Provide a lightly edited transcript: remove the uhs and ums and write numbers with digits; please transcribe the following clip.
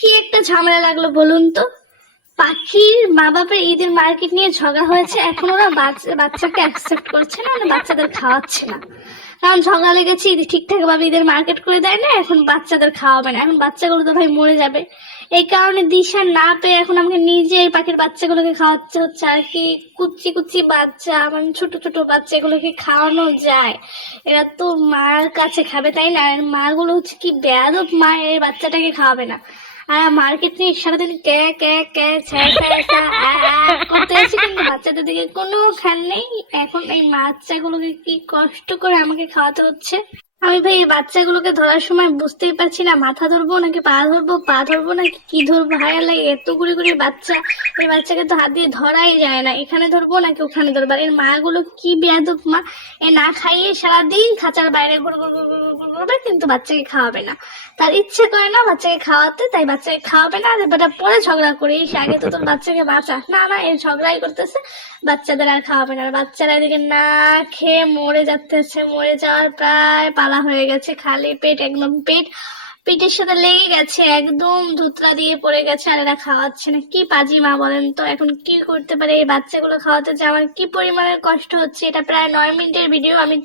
কি একটা ঝামেলা লাগলো বলুন তো। পাখির মা বাবার ঈদের মার্কেট নিয়ে ঝগড়া হয়েছে, এখন ওরা বাচ্চাকে অ্যাকসেপ্ট করছে না, মানে বাচ্চাদের খাওয়াচ্ছে না। কারণ ঝগড়া লেগেছে, ঠিকঠাক ভাবে ঈদের মার্কেট করে দেয় না, এখন বাচ্চাদের খাওয়াবে না, এখন বাচ্চাগুলো তো ভাই মরে যাবে। এই কারণে দিশা না পেয়ে এখন আমাকে নিজে এই পাখির বাচ্চাগুলোকে খাওয়াতে হচ্ছে আর কি। কুচি কুচি বাচ্চা, মানে ছোট ছোট বাচ্চা, এগুলোকে খাওয়ানো যায়? এরা তো মার কাছে খাবে তাই না? আর মাগুলো হচ্ছে কি বেয়াদব, মা এর বাচ্চাটাকে খাওয়াবে না। আর মার্কেট নিয়ে সারাদিন ক্যা ক্যা ক্যা ছ্যা ছ্যা ছ্যা করতে আসি, কিন্তু বাচ্চাদের দিকে কোনো খেয়াল নেই। এখন এই বাচ্চাগুলোকে কি কষ্ট করে আমাকে খাওয়াতে হচ্ছে। আমি ভাই এই বাচ্চাগুলোকে ধরার সময় বুঝতেই পারছি না, মাথা ধরবো নাকি পা ধরবো, পা ধরবো নাকি কি ধরবো। হায় আল্লাহ, এত গুড়ি গুড়ি বাচ্চা, এই বাচ্চাকে তো হাত দিয়ে ধরাই যায় না, এখানে ধরবো নাকি ওখানে ধরবো। আর এর মা গুলো কি বেয়াদব মা, এ না খাইয়ে সারাদিন খাঁচার বাইরে ঘুরে ঘুরবে, কিন্তু বাচ্চাকে খাওয়াবে না। তার ইচ্ছে করে না বাচ্চাকে খাওয়াতে, তাই বাচ্চাকে খাওয়াবে না। আর বেটা পরে ঝগড়া করে, আগে তো তোর বাচ্চাকে বাঁচা, না না, এর ঝগড়াই করতেছে, বাচ্চাদের আর খাওয়াবে না। আর বাচ্চারা এদিকে না খেয়ে মরে যাচ্ছে, মরে যাওয়ার প্রায় পালা হয়ে গেছে, খালি পেট, একদম পেট পেটের সাথে লেগে গেছে, একদম ধুতরা দিয়ে পড়ে গেছে, আর এরা খাওয়াচ্ছে না। কি পাজি মা বলেন তো, এখন কি করতে পারে? এই বাচ্চাগুলো খাওয়াতে যে আমার কি পরিমাণের কষ্ট হচ্ছে। এটা প্রায় 9 মিনিটের ভিডিও, আমি